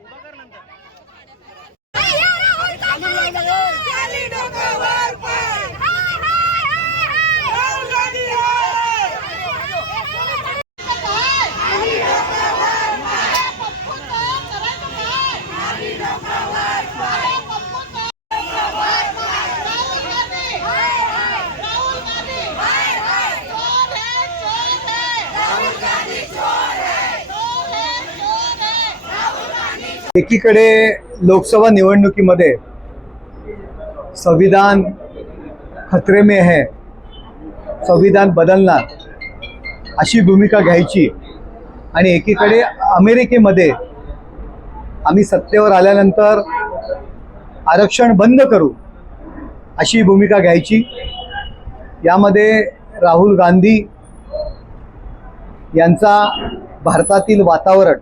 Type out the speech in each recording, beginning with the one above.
उभा कर नंतर एकीकडे लोकसभा निवडणुकीमध्ये संविधान खतरे में है संविधान बदलणार अशी भूमिका घ्यायची. आणि एकीकडे अमेरिकेमध्ये आम्ही सत्तेवर आल्यानंतर आरक्षण बंद करू अशी भूमिका घ्यायची. यामध्ये राहुल गांधी यांचा भारतातील वातावरण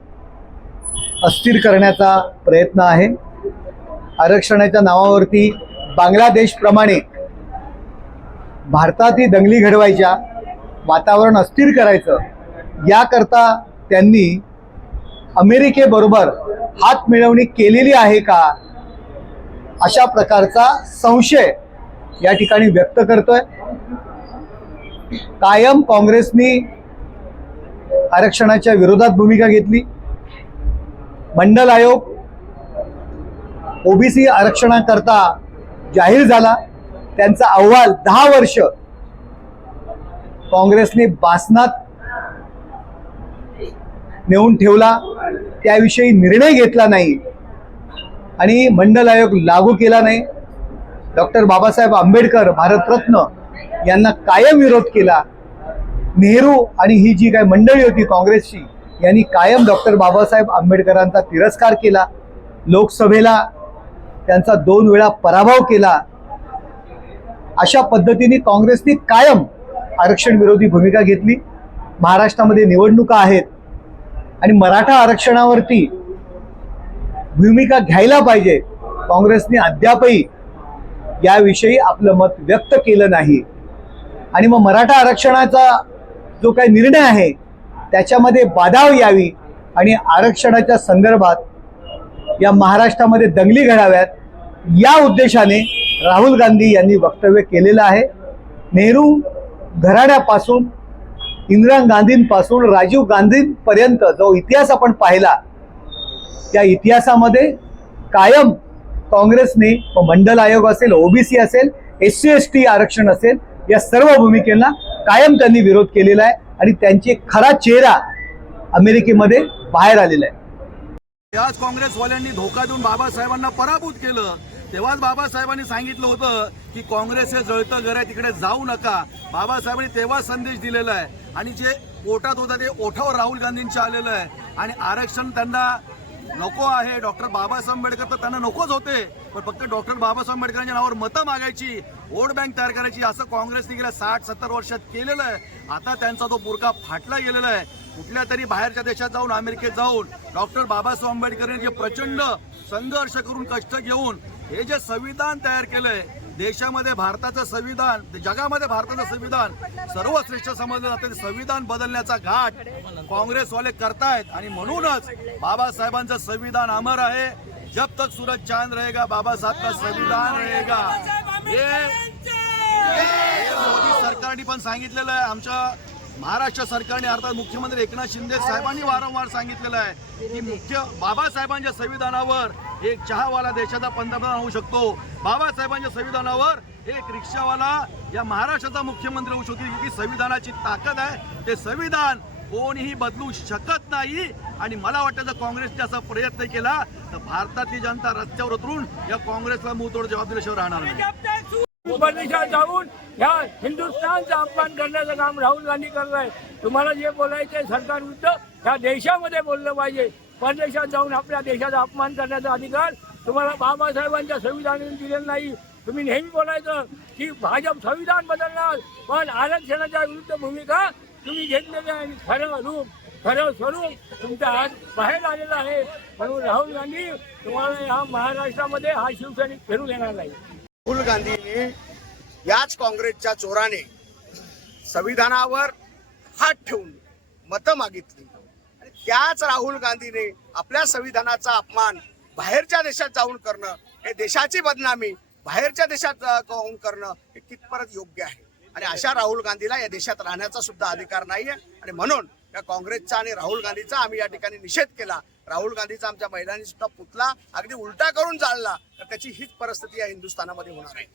अस्थिर करण्याचा प्रयत्न आहे. आरक्षणाच्या नावावरती बांगलादेशप्रमाणे भारतातही दंगली घडवायच्या वातावरण अस्थिर करायचं याकरता त्यांनी अमेरिकेबरोबर हात मिळवणी केलेली आहे का अशा प्रकारचा संशय या ठिकाणी व्यक्त करतोय. कायम काँग्रेसनी आरक्षणाच्या विरोधात भूमिका घेतली. मंडल आयोग ओबीसी आरक्षणाकरता जाहीर झाला. त्यांचा अहवाल दहा वर्ष काँग्रेसने बासनात नेऊन ठेवला. त्याविषयी निर्णय घेतला नाही आणि मंडल आयोग लागू केला नाही. डॉक्टर बाबासाहेब आंबेडकर भारतरत्न यांना कायम विरोध केला. नेहरू आणि ही जी काही मंडळी होती काँग्रेसची यांनी कायम डॉक्टर बाबासाहेब आंबेडकरांचा तिरस्कार केला. लोकसभेला त्यांचा दोन वेळा पराभव केला. अशा पद्धतीने काँग्रेसने कायम आरक्षण विरोधी भूमिका घेतली. महाराष्ट्रामध्ये निवडणुका आहेत. आणि मराठा आरक्षणावरती भूमिका घ्यायला पाहिजे. काँग्रेसने अद्यापही याविषयी आपलं मत व्यक्त केलं नाही. आणि मग मराठा आरक्षणाचा जो काही निर्णय आहे त्याच्यामध्ये बाधाव यावी आणि आरक्षणाच्या संदर्भात या महाराष्ट्रामध्ये दंगली घडाव्यात या उद्देशाने राहुल गांधी यांनी वक्तव्य केलेलं आहे. नेहरू घराण्यापासून इंदिरा गांधींपासून राजीव गांधींपर्यंत जो इतिहास आपण पाहिला त्या इतिहासामध्ये कायम काँग्रेसने व मंडल आयोग असेल ओबीसी असेल एस सी एस टी आरक्षण असेल या सर्व भूमिकेला कायम त्यांनी विरोध केलेला आहे. आणि त्यांची एक खरा चेहरा अमेरिकेमध्ये बाहेर आलेला आहे. त्याच काँग्रेसवाल्यांनी धोका देऊन बाबासाहेबांना पराभूत केलं. तेव्हाच बाबासाहेबांनी सांगितलं होतं की काँग्रेस हे जळतं घर आहे तिकडे जाऊ नका. बाबासाहेबांनी तेव्हा संदेश दिलेला आहे. आणि जे पोटात होता ते ओठावर राहुल गांधींच्या आलेलं आहे. आणि आरक्षण त्यांना नको आहे. डॉक्टर बाबासाहेब आंबेडकर तर त्यांना नकोच होते. पण फक्त डॉक्टर बाबासाहेब आंबेडकरांच्या नावावर मतं मागायची वोट बँक तयार करायची असं काँग्रेसने गेल्या साठ सत्तर वर्षात केलेलं आहे. आता त्यांचा तो पुरका फाटला गेलेला आहे. कुठल्या तरी बाहेरच्या देशात जाऊन अमेरिकेत जाऊन डॉक्टर बाबासाहेब आंबेडकरांनी जे प्रचंड संघर्ष करून कष्ट घेऊन हे जे संविधान तयार केलंय देशामध्ये भारताचं संविधान जगामध्ये भारताचं संविधान सर्वश्रेष्ठ समजलं जातं. संविधान बदलण्याचा घाट काँग्रेसवाले करतायत. आणि म्हणूनच बाबासाहेबांचं संविधान अमर आहे. जब तक सूरज चांद रहेगा बाबासाहेब का संविधान रहेगा. हे मोदी सरकारने पण सांगितलेलं आहे. आमच्या महाराष्ट्र सरकारने अर्थात मुख्यमंत्री एकनाथ शिंदे साहेबांनी वारंवार सांगितलेलं आहे की मुख्य बाबासाहेबांच्या संविधानावर एक चहावाला देशाचा पंतप्रधान होऊ शकतो. बाबासाहेबांच्या संविधानावर एक रिक्षावाला या महाराष्ट्राचा मुख्यमंत्री होऊ शकतो. ही संविधानाची ताकद आहे ते संविधान कोणीही बदलू शकत नाही. आणि मला वाटतं जर काँग्रेसने असा प्रयत्न केला तर भारतातली जनता रस्त्यावर उतरून या काँग्रेसला मुंहतोड जबाब दिल्याशिवाय राहणार नाही. उपदेशात जाऊन ह्या हिंदुस्थानचा अपमान करण्याचं काम राहुल गांधी करत आहे तुम्हाला जे बोलायचं आहे सरकार विरुद्ध ह्या देशामध्ये बोललं पाहिजे. परदेशात जाऊन आपल्या देशाचा अपमान करण्याचा अधिकार तुम्हाला बाबासाहेबांच्या संविधानाने दिलेला नाही. तुम्ही नेहमी बोलायचं की भाजप संविधान बदलणार पण आरक्षणाच्या विरुद्ध भूमिका तुम्ही घेतलेली आहे. आणि खरं रूप खरं स्वरूप तुमच्या हात बाहेर आलेलं आहे. म्हणून राहुल गांधी तुम्हाला या महाराष्ट्रामध्ये हा शिवसैनिक फिरून येणार नाही. राहुल गांधीने याच काँग्रेसच्या चोराने संविधानावर हात ठेवून मतं मागितली. त्याच राहुल गांधीने आपल्या संविधानाचा अपमान बाहेरच्या देशात जाऊन करणं हे देशाची बदनामी बाहेरच्या देशात जाऊन करणं हे कितपत योग्य आहे? आणि अशा राहुल गांधीला या देशात राहण्याचा सुद्धा अधिकार नाहीये. आणि म्हणून या काँग्रेसचा आणि राहुल गांधीचा आम्ही या ठिकाणी निषेध केला. राहुल गांधीचा आमच्या महिलांनी सुद्धा पुतला अगदी उलटा करून जाळला. तर त्याची हीच परिस्थिती या हिंदुस्थानामध्ये होणार आहे.